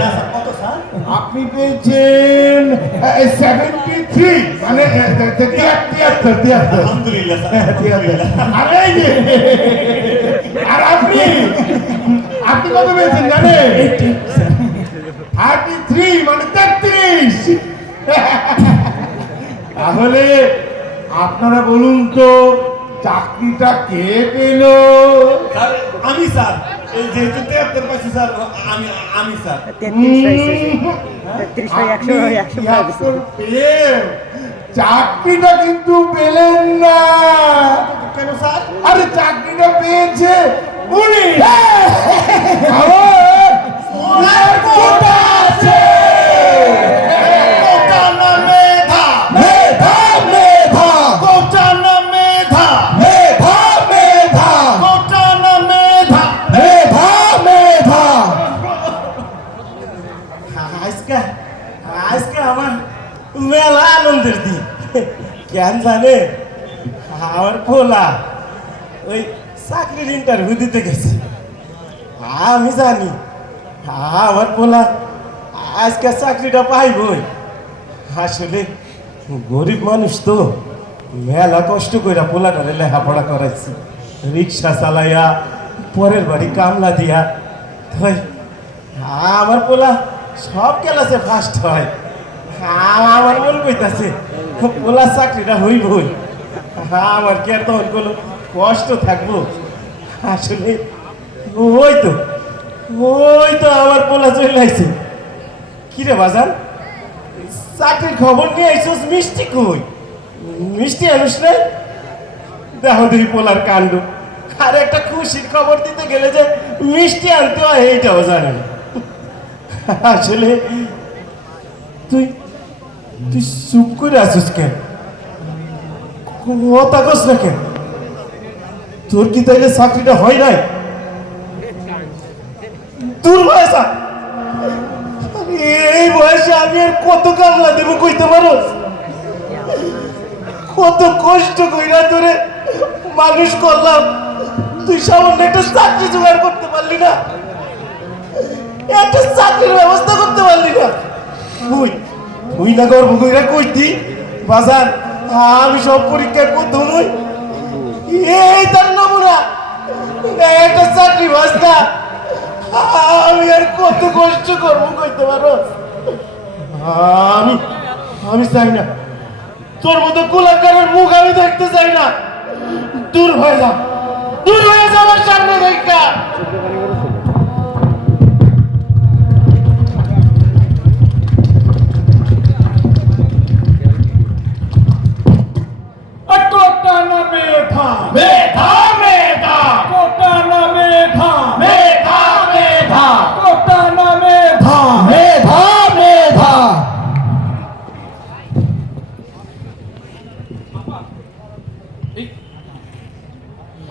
না স্যার, কত স্যার? আপনি পেয়েছেন 73, মানে 73। আলহামদুলিল্লাহ স্যার, আলহামদুলিল্লাহ। আরে এই যে, আর আপনি আপনি কত পেয়েছেন জানেন? 33, মানে 33। তাহলে আপনারা বলুন তো, চাকরিটা কে পেল? স্যার, আমি স্যার, এই যেহেতু 73 পাইছি স্যার, আমি স্যার। 33 পেয়ে চাকরিটা কিন্তু পেলেন না। কেন স্যার? আরে চাকরিটা পেয়েছে উনি। ওনার কোটা আছে। কোটা না মেধা? মেধা, মেধা, কোটা না মেধা? মেধা, মেধা, কোটা না মেধা? মেধা, মেধা। আজকে আজকে আমার মেলা আনন্দের দিন। কেন জানে? আমার পোলা ওই চাকরির ইন্টারভিউ দিতে গেছে। আমি জানি আমার পোলা আজকে চাকরিটা পাইবই। আসলে গরিব মানুষ তো, মেলা কষ্ট করে পোলাটারে লেখাপড়া করাইছি, রিক্সা চালাইয়া, পরের বাড়ি কামলা দিয়া। তাই আমার পোলা সব ক্লাসে ফার্স্ট হয়। আমার মন কইতাছে পোলা চাকরিটা হইবই। আমার কি আর তখন কোনো কষ্ট থাকবো? আসলে ওই তো আমার পোলা চলে আইছে। কিরে বাজান, চাকরির খবর নিয়ে আইসোস, মিষ্টি কই? মিষ্টি আনুস নাই? দেখো দেখি পোলার কাণ্ড। আর একটা খুশির খবর দিতে গেলে যে মিষ্টি আনতে হয় এইটাও জানে না। আসলে তুই তুই চুপ করে আসিস কেন? কথা কস না কেন? তোর কি তাইলে চাকরিটা হয় নাই? দূর বয়সা, এই বয়সে আমি আর কত কামলা দেবো কইতে পারো? কত কষ্ট কইরা তোরে মানুষ করলাম, তুই সামান্য একটা চাকরি জোগাড় করতে পারলি না? একটা চাকরির ব্যবস্থা করতে পারলি না? তুই না গর্ব কইরা কইতি বাজার আমি সব পরীক্ষায় প্রথম হই, এই তার নমুনা, একটা চাকরি বাস্তা। আমি আর কত কষ্ট করবো কইতে পারো? আমি আমি চাই না তোর মতো কুলাকারের মুখ আমি দেখতে চাই না। দূর হয়ে যা, দূর হয়ে যা আমার সামনে দেখা। কোটা না মেধা, মেধা মেধা, কোটা না মেধা, মেধা মেধা, কোটা না মেধা, মেধা মেধা।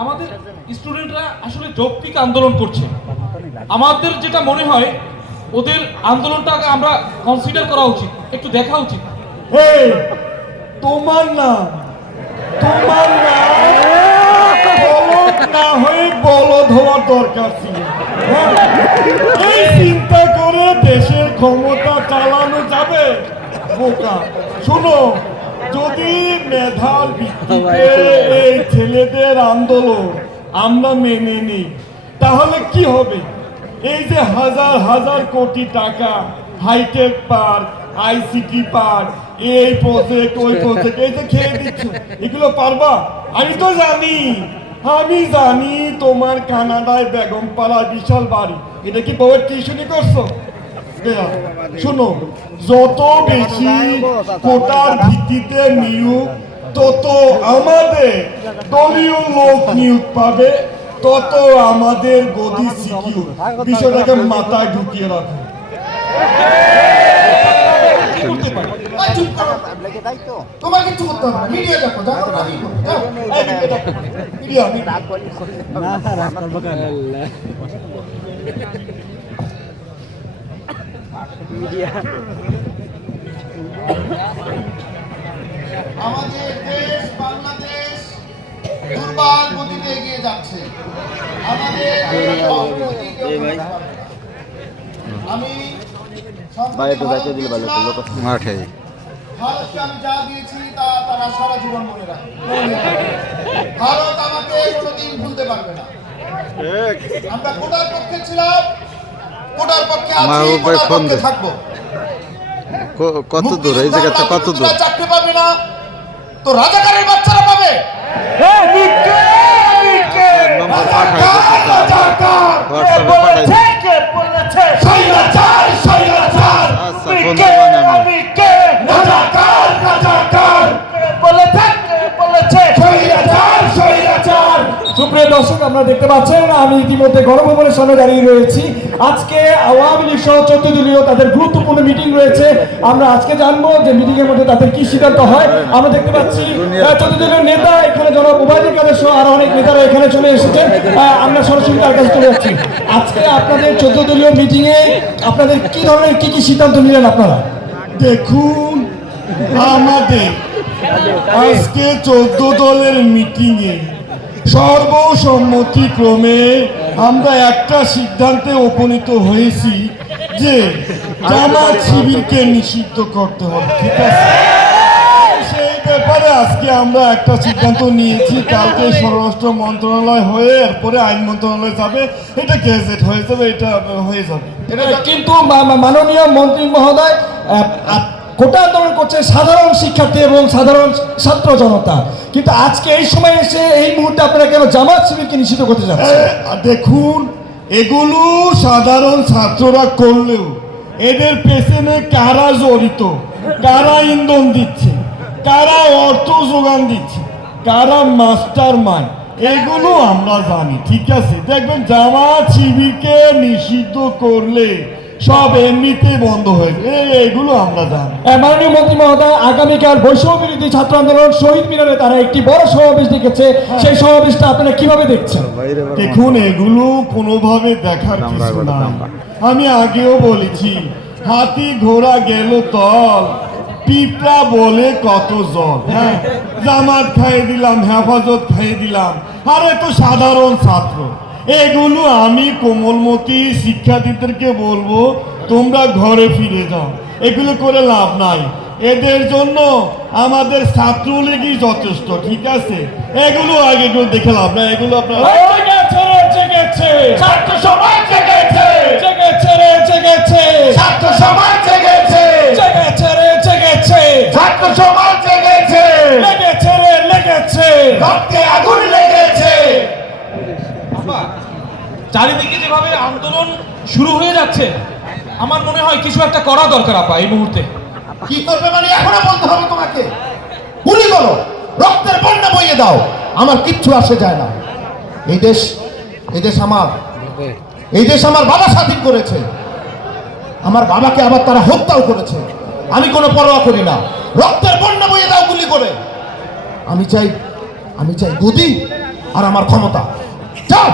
আমাদের স্টুডেন্টরা আসলে যৌক্তিক আন্দোলন করছে। আমাদের যেটা মনে হয় ওদের আন্দোলনটাকে আমরা কনসিডার করা উচিত, একটু দেখা উচিত। এই তোমার নাম, তোমার নাম বলদ না হয়ে বলদ হওয়ার দরকার ছিল। হ্যাঁ? এই চিন্তা করে দেশের ক্ষমতা চালানো যাবে? বোকা। শোনো, যদি মেধার ভিত্তিতে এই ছেলেদের আন্দোলন আমরা মেনে নিই, তাহলে কি হবে? এই যে হাজার হাজার কোটি টাকা হাইটেক পার্ক, আইসিটি পার্ক, এই প্রজেক্ট ওই প্রজেক্ট, এই যে খেয়ে দিচ্ছ, এগুলো পারবা? আমি তো জানি, আমি জানি তোমার কানাডায় বেগমপাড়ার বিশাল বাড়ি। এটা কি বউয়ের টিউশনি করছো? শোনো, যত বেশি কোটার ভিত্তিতে নিয়োগ, তত আমাদের দলীয় লোক নিয়োগ পাবে, তত আমাদের গদি সিকিউর। বিষয়টাকে মাথায় ঢুকিয়ে রাখো। তোমার কিছু করতে হবে না, মিডিয়া দেখো, দেখো আমি করবো। যাও, এই মিডিয়া দেখো, মিডিয়া, মিডিয়া। আমাদের দেশ বাংলাদেশ দুর্বার গতিতে এগিয়ে যাচ্ছে। আমাদের অগ্রগতিকে আমি ভাই একটু যাইতে দিলে ভালো হতো, লোক মাঠে। ভারতকে আমি যা দিয়েছি তা তারা সারা জীবন মনে রাখবে। ভারত আমাকে কোনোদিন ভুলতে পারবে না। আমরা কোটার পক্ষে ছিলাম, কোটার পক্ষে আছি, আমার উপরে কোটার ফোন পক্ষে দে। থাকবো। কত দূর এই জায়গাটা, কত দূর? তোমরা চাকরি পাবে না তো রাজাকারের বাচ্চারা পাবে। নম্বর পাঠাই হোয়াটসঅ্যাপে পাঠাই দিন। আচ্ছা, ফোন দেবেন আমি। সুপ্রিয় দর্শক, আমরা দেখতে পাচ্ছেন আমি ইতিমধ্যে গণভবনের সামনে দাঁড়িয়ে রয়েছি। আজকে আওয়ামী লীগ সহ 14 দলীয় তাদের গুরুত্বপূর্ণ মিটিং রয়েছে। আমরা আজকে জানবো যে মিটিং এর মধ্যে তাদের কি সিদ্ধান্ত হয়। আমরা দেখতে পাচ্ছি 14 দলীয় নেতা এখানে জনাব ওবায়দুল কাদের সহ আরো অনেক নেতারা এখানে চলে এসেছেন। আমরা সরাসরি তার কাছে চলে যাচ্ছি। আজকে আপনাদের 14 দলীয় মিটিং এ আপনাদের কি ধরনের কি সিদ্ধান্ত নিলেন আপনারা? দেখুন, আমাদের আজকে 14 দলের মিটিংয়ে সর্বসম্মতিক্রমে আমরা একটা সিদ্ধান্তে উপনীত হয়েছি যে জামাত শিবিরকে নিষিদ্ধ করতে হবে। ঠিক আছে, সেই ব্যাপারে আজকে আমরা একটা সিদ্ধান্ত নিয়েছি। কালকে স্বরাষ্ট্র মন্ত্রণালয় হয়ে এরপরে আইন মন্ত্রণালয় যাবে, এটা গেজেট হয়ে যাবে, এটা হয়ে যাবে। কিন্তু মাননীয় মন্ত্রী মহোদয়, কোটা আন্দোলন করছে সাধারণ শিক্ষার্থী এবং সাধারণ ছাত্র জনতা, কিন্তু আজকে এই সময় এসে এই মুহূর্তে আপনারা কেন জামাত শিবিরকে নিষিদ্ধ করতে যাচ্ছেন? দেখুন, এগুলো সাধারণ ছাত্ররা করলেও এদের পেছনে কারা জড়িত, কারা ইন্ধন দিচ্ছে, কারা অর্থ যোগান দিচ্ছে, কারা মাস্টার মাইন্ড, এগুলো আমরা জানি। ঠিক আছে, দেখবেন জামাত শিবিরকে নিষিদ্ধ করলে সব এমনিতে বন্ধ হয়ে যায়, এগুলো আমরা জানি। মাননীয় মন্ত্রী মহোদয়, আগামীকাল বৈষম্য বিরোধী ছাত্র আন্দোলন শহীদ মিনারে তারা একটি বড় সমাবেশ ডেকেছে, সেই সমাবেশটা আপনারা কিভাবে দেখছেন? দেখুন, এগুলো কোনোভাবে দেখার কিছু না। আমি আগেও বলেছি, হাতি ঘোড়া গেল তল, পিঁপড়া বলে কত জল। হ্যাঁ, জামাত খাইয়ে দিলাম, হেফাজত খাইয়ে দিলাম, আরে তো সাধারণ ছাত্র। এগুলো আমি কোমলমতি শিক্ষার্থীদেরকে বলবো, তোমরা ঘরে ফিরে যাও, এগুলো করে লাভ নাই। এদের জন্য আমাদের ছাত্রলীগই যথেষ্ট। ঠিক আছে, এগুলো আগে কেউ দেখে লাভ নাই, এগুলো আপনারা ছাত্র সমাজ জেগেছে, জেগেছে রে জেগেছে, ছাত্র সমাজ জেগেছে, জেগেছে রে জেগেছে, ছাত্র সমাজ জেগেছে, লেগেছে রে লেগেছে, রক্তে আগুন লেগেছে। চারিদিকে যেভাবে আন্দোলন শুরু হয়ে যাচ্ছে, আমার মনে হয় কিছু একটা করা দরকার আপা এই মুহূর্তে। কি করবে মানে এখনো বলতে হবে তোমাকে? গুলি করো, রক্তের বন্যা বইয়ে দাও, আমার কিচ্ছু আসে যায় না। এই দেশ আমার, এই দেশ আমার বাবা স্বাধীন করেছে, আমার বাবাকে আবার তারা হত্যাও করেছে। আমি কোনো পরোয়া করি না, রক্তের বন্যা বইয়ে দাও গুলি করে। আমি চাই গদি আর আমার ক্ষমতা। যাও,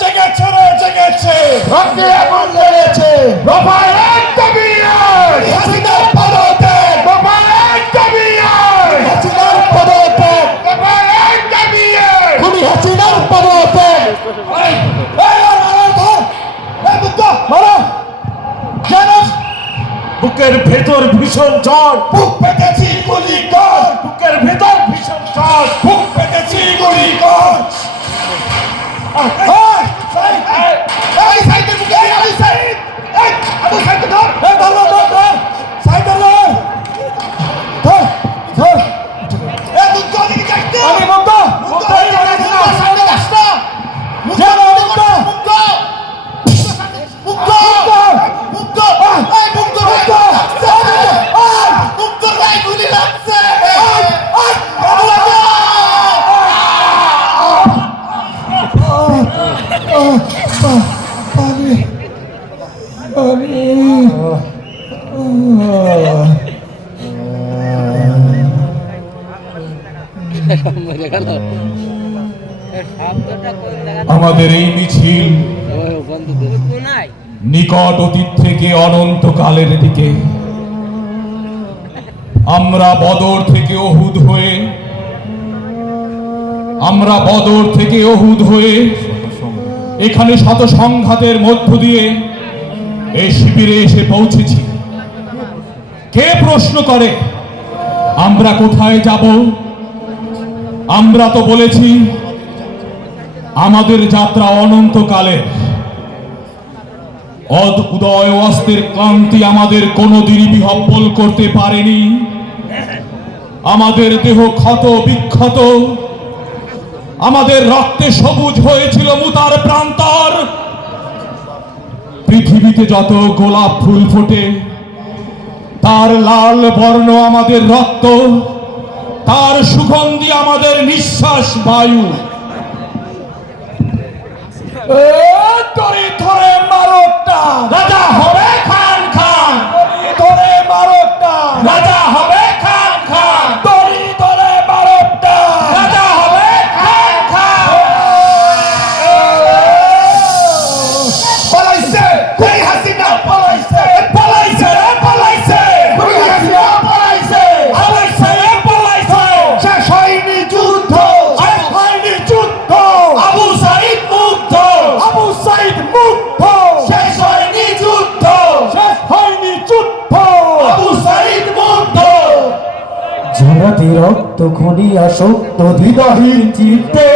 জেগেছে রে জেগেছে, রক্তে আগুন লেগেছে। রফায় এক দাবিয়ার, হাসিনার পদত্যাগ। রফায় এক দাবিয়ার, হাসিনার পদত্যাগ। রফায় এক দাবিয়ার, খুনি হাসিনার পদত্যাগ। বুকের ভেতর ভীষণ জ্বর, বুক পেতেছি গুলি কর, বুকের ভেতর ভীষণ জ্বর, বুক পেতেছি গুলি কর। এই সাইডে বুকে, এই সাইড, এই আবু সাইড ধর, এই ধর ধর ধর সাইকেল ধর ধর ধর, এই মুক্ত দিকে যাস না, আমি মুক্ত মুক্ত দিকে যাস না, সামনে যাস না, মুক্ত মুক্ত মুক্ত মুক্ত মুক্ত, এই মুক্ত মুক্ত মুক্ত ভাই গুলি লাগছে। আমাদের এই মিছিল নিকট অতীত থেকে অনন্তকালের দিকে, আমরা বদর থেকে অহুদ হয়ে এখানে শত সংঘাতের মধ্য দিয়ে এই শিবিরে এসে পৌঁছেছি। কে প্রশ্ন করে আমরা কোথায় যাব? আমরা তো বলেছি আমাদের যাত্রা অনন্তকালের। উদয় অস্তের ক্লান্তি আমাদের কোনোদিনই বিহ্বল করতে পারেনি। আমাদের দেহ ক্ষত বিক্ষত, আমাদের রক্তে সবুজ হয়েছিল মুতার প্রান্তর। পৃথিবীতে যত গোলাপ ফুল ফোটে তার লাল বর্ণ আমাদের রক্ত, তার সুগন্ধি আমাদের নিঃশ্বাস বায়ু। ধরে মারোটা রাজা হবে খান খান, ধরে মারোটা রাজা হবে খান খান, ধরে মারোটা রাজা হবে খান খান। পালাইছে খুনি হাসিনা, পালাইছে পালাইছে রে পালাইছে, খুনি হাসিনা পালাইছে। পালাইছে রে পালাইছে। শেষ হয়নি যুদ্ধ, শেষ হয়নি যুদ্ধ, আবু সাইদ মুগ্ধ, আবু সাইদ মুগ্ধ, শেষ হয়নি যুদ্ধ, শেষ হয়নি যুদ্ধ। আবু সাইদ মুগ্ধ। ঝরাতে রক্ত খুনি আসক্ত হৃদয়হীন চিত্তে